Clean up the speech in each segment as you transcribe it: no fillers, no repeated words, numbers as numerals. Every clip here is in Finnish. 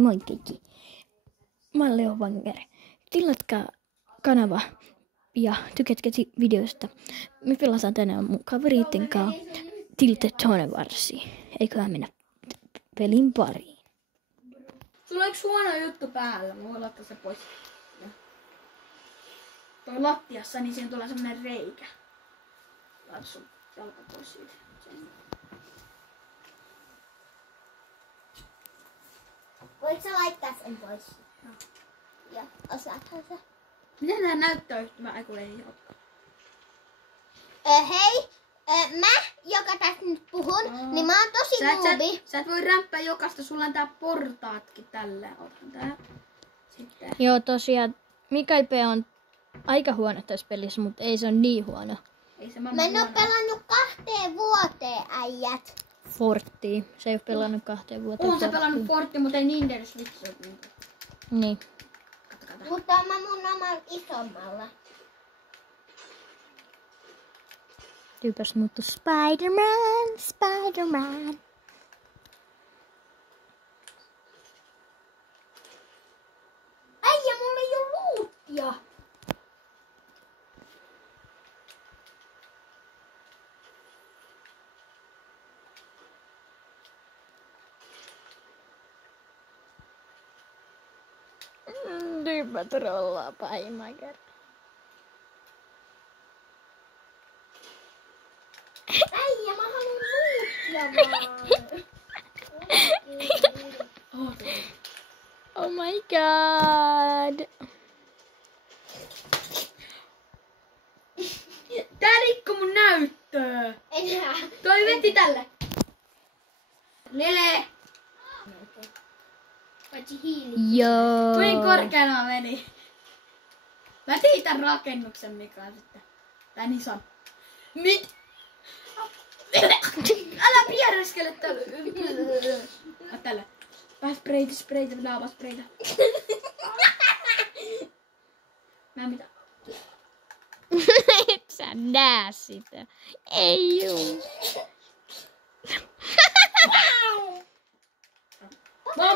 Moi kaikki. Mä oon Leo Wanger. Tilatkaa kanava ja tykätkää videosta. Me pelataan tänään mun kaveritten kanssa Tilted Tonevarsia. Eiköhän mennä pelin pariin. Sulla on yksi huono juttu päällä. Mä voin laittaa se pois. Toi lattiassa, niin siinä tulee semmonen reikä. Laita sun jalka pois siitä. Voitko sä laittaa sen pois? No. Ja osaathan sä. Miten tää näyttöyhtymä? Ai kun ei olekaan. Hei, mä, joka tässä nyt puhun, niin mä oon tosi nuubi. Sä et voi rämpää jokaista, sulla on tää portaatkin tälleen. Otan tää. Sitten. Joo, tosiaan Mikael P on aika huono tässä pelissä, mutta ei se ole niin huono. Ei se Mä en oo pelannut 2 vuoteen, äijät. Forttia. Se ei ole pelannut 2 vuoteen. Oon se pelannut Forttia, mutta ei Nintendo Switch. Niin. Kato. Mutta mä mun omalla isommalla. Tyypäs muuttu Spider-Man, Spider-Man. Äijä, mulla ei oo luuttia. Tyypä trollaa päimäkär. Äijä, mä haluan luuttia vaan. Oh my god. Tää rikko mun näyttöä. Enää. Toi veti tälle. Lele. Paitsi hiili. Joo. Kuin korkeana meni. Mä tein tän rakennuksen, mikä on sitten tän ison. Mit? Älä piereskele tälle. Mä tälle. Vähän spreitä, naapa spreitä. Mä mitä? Et sä näe sitä. Ei juu.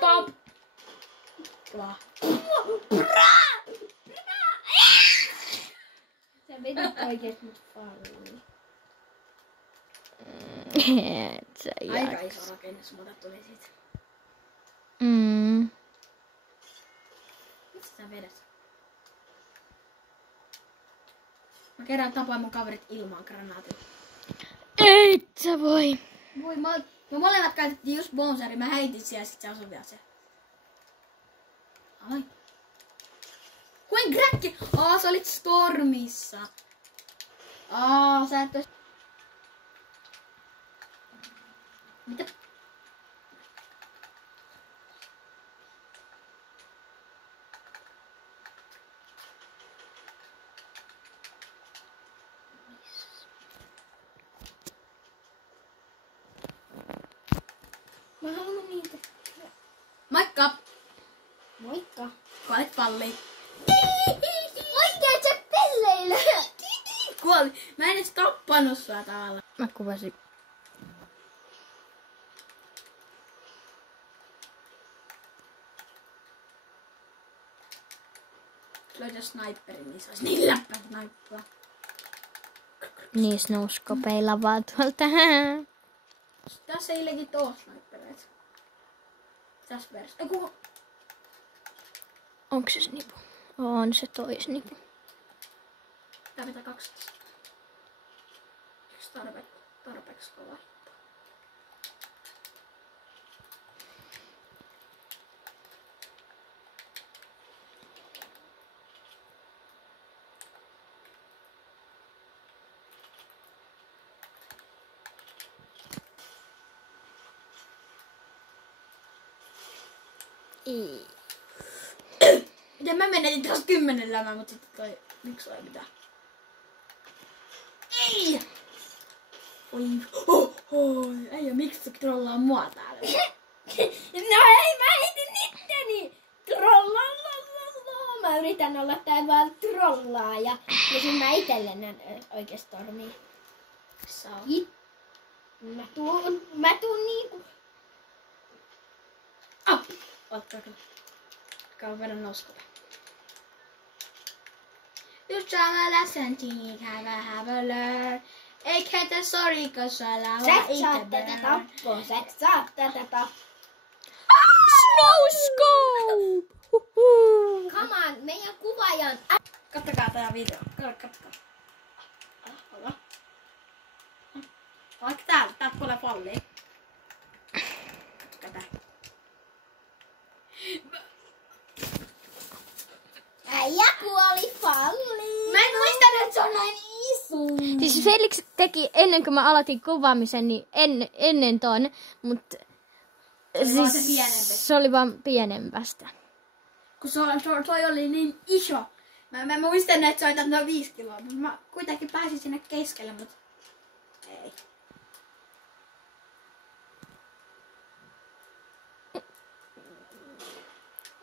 Pop. Pla. Sä vedit oikeesti mut palliin. Et sä Aika jaksa. iso rakennus, mutta tuli siitä. Mistä sä vedät? Mä kerään tapaan mun kaverit ilmaan granaatin. Et sä voi. Voi me molemmat käytettiin just Bowserin, mä heitin siellä ja sit se asui vielä siellä. Ai. Kuin kräkki! Sä olit Stormissa. Sä et ois... Mitä? Mä haluan niitä. Moikka! Moikka. Kuolit palliin. Oikeet sä pelleillä. Kuoli. Mä en edes tappanut sua tavallaan. Mä kuvasin. Löytä sniperi, niin se olisi niin läppä snipera. Niin snouskopeilla vaan tuolta. Tässä ei legit oo snipereitä. Tässä versiossa. Eiku. Onko se snipu? On se toi snipu. Tää pitää 12. Yksi tarpeeksi kova. Ei. Miten mä menetin taas 10 lämää, mutta sitten toi... Miksi ei mitään? Ei! Oi, äijä, miksi sä trollaa mua täällä? No ei, mä heitin itteni. Trollololololo. Mä yritän olla tää vaan trollaaja. Ja sit mä ite lennän oikeesti Stormiin. Mä tuun niinku... Ootko kyllä? Verran nousko. You try a lesson, teach have a learn. Eikä te sorry, cause I love Sä et saa tätä tappoa, sä et saa tätä tappoa. Snowscope! Come on, meidän kuvaajan. Kattokaa tää video. Kattokaa. Vaikka täältä puolella palliin. Kattokaa tää. Äijä kuoli palliin. Mä en muistanut, että se on näin iso. Siis Felix teki ennen kuin mä aloitin kuvaamisen, niin ennen ton, mutta vaan se siis pienempi. se oli vaan pienempästä. Kun toi oli niin iso. Mä muistan, että se oli noin 5 kiloa, mutta mä kuitenkin pääsin sinne keskelle, mutta ei.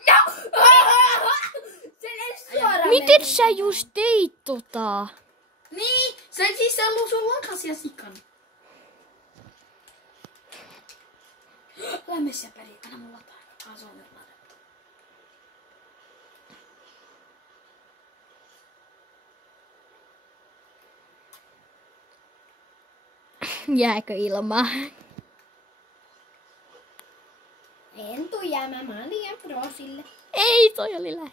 No! Se ei suoraan. Miten sä just teit tota? Niin, se ollut sun lakasia sikan. Lämmössä peli, anna mulla taika. Se on nyt ladattu. Jääkö ilmaa? En tuu jäämään, mä oon liian pro sille. Ei, toi oli lähellä.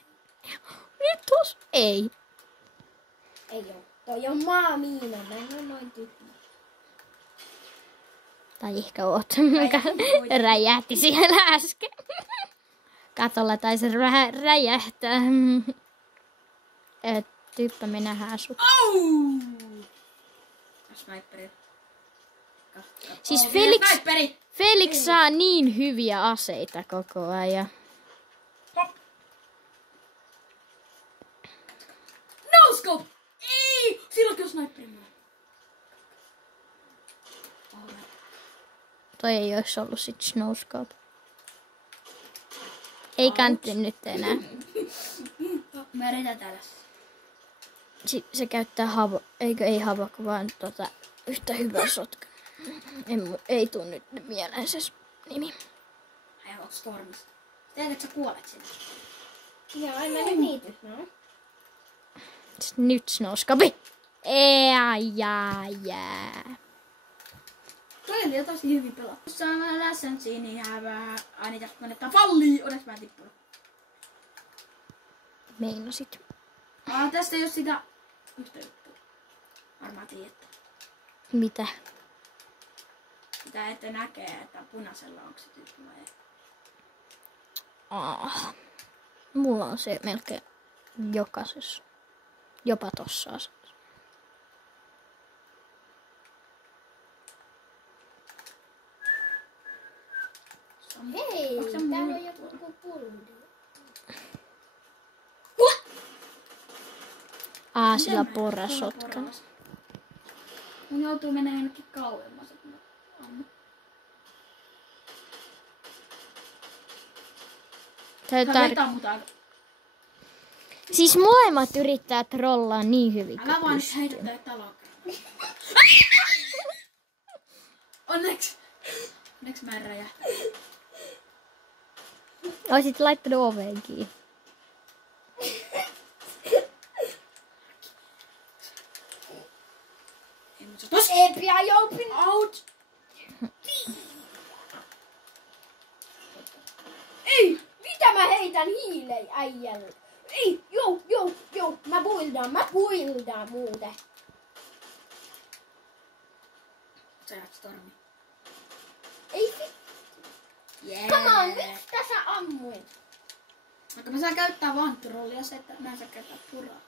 Nyt tos. Ei. Ei oo. Toi on maamiina, mä en oo noin tyhmä. Tai ehkä oot. Räjähti siellä äsken. Katolla taisi räjähtää. Tyyppä me nähdään sut. Sniperi. Siis Sniperi! Felix saa niin hyviä aseita koko ajan. Hop! No scope! Ei! Silloin kun sniperi. Toi ei olisi ollut sit snowscope. Ei kantti nyt enää. Mä yritän täällä. Se käyttää ei havakko, vaan yhtä hyvää sotka. Ei tuu nyt mieleen se nimi. Ai oot Stormista. Tiedätkö, että sä kuolet sinne? Joo, en mä nyt niity. No. Nyt snowscope. Jää. Toi oli jo tosi hyvin pelattu. Sama läsän siinä hävää. Ai niitä menetään palliin. Odeks mä tippunut? Meinasit. Tästä ei oo sitä yhtä juttua. Varmaan tiedätte. Mitä? Mitä ette näkee, että punaisella onko se tyyppi vai ei. Mulla on se melkein jokaisessa. Jopa tossa asennossa. Hei, täällä on joku pulli. Sillä porrasotka. Mun joutuu menemään jonnekin kauemmas, että mä ammun. Vetää mut aika. Siis molemmat yrittää trollaa niin hyvin. Älä vaan nyt heitä tää taloa. Onneksi mä en räjähtä. Oisit laittanut oveen kiinni. Epia joupin Out! Ei! Mitä mä heitän hiilei äijälle? Ei! Joo! Mä buildaan muuten. Sä jäät Stormi. Ei Yeah. come on, mistä sä ammuit? Vaikka mä saan käyttää vaan trollia se, että mä en saa käyttää puraa.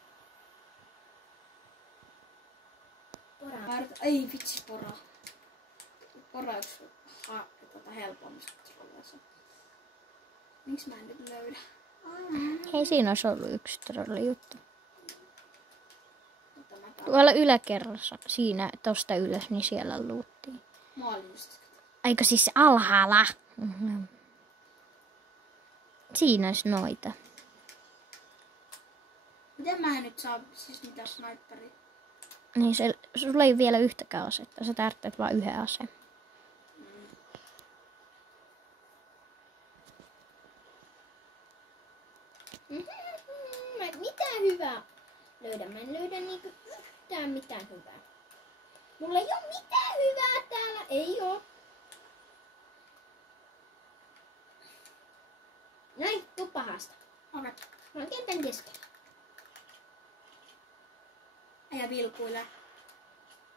Ei vitsi poraa. Pora on yksi helpommista trolleissa. Miksi mä en nyt löydä? Hei, siinä olisi ollut yksi trolli juttu. Tuolla yläkerrassa, siinä tosta ylös, niin siellä luuttiin. Mä olin just. Aika siis alhaalla. Siinä olisi noita. Miten mä en nyt saa siis mitään sniperia? Niin sulla ei vielä yhtäkään asetta. Sä tarvitset vaan yhden aseen. Mitä hyvää? Mä en löydä niinku yhtään mitään hyvää. Mulla ei oo mitään hyvää täällä. Ei oo. Näin, tuu pahasta. Okei. Mä oon kentän keskellä. Ja vilkuille.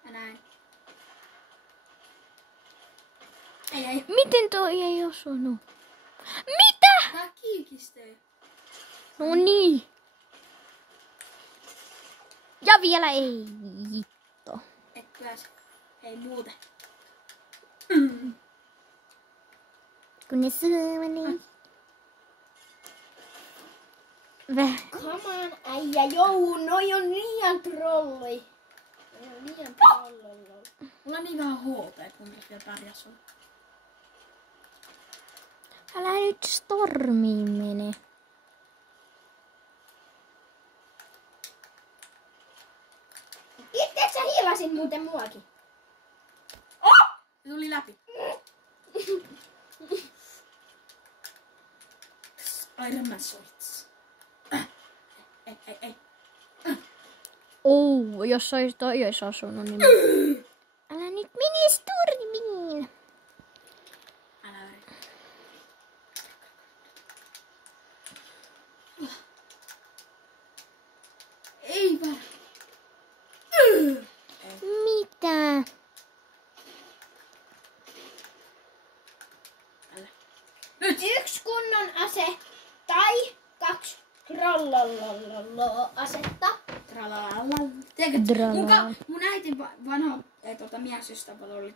Ja näin. Ei. Miten toi ei osunut? Mitä? Tää kiikistee. No niin. Ja vielä ei. Hitto. Et pääse. Ei muuten. Kun ne syömät. Come on, äijä, noi on liian trolli. Noi on liian trollollo. Mulla on niin vähän HP, kun mä vielä pärjäs on. Älä nyt stormiin mene. Itse sä hiilasit muuten muakin. Se tuli läpi. Iron Man Swords. Ei. Jos toi olisi osunut, niin... Älä nyt mene stormiin. Älä yritä. Ei vaan. Mitä? Nyt! 1 kunnon ase tai 2 trollolololo asetta. Tralalala. Tiedätkö, Tralala. mun äitin vanha miesystävä oli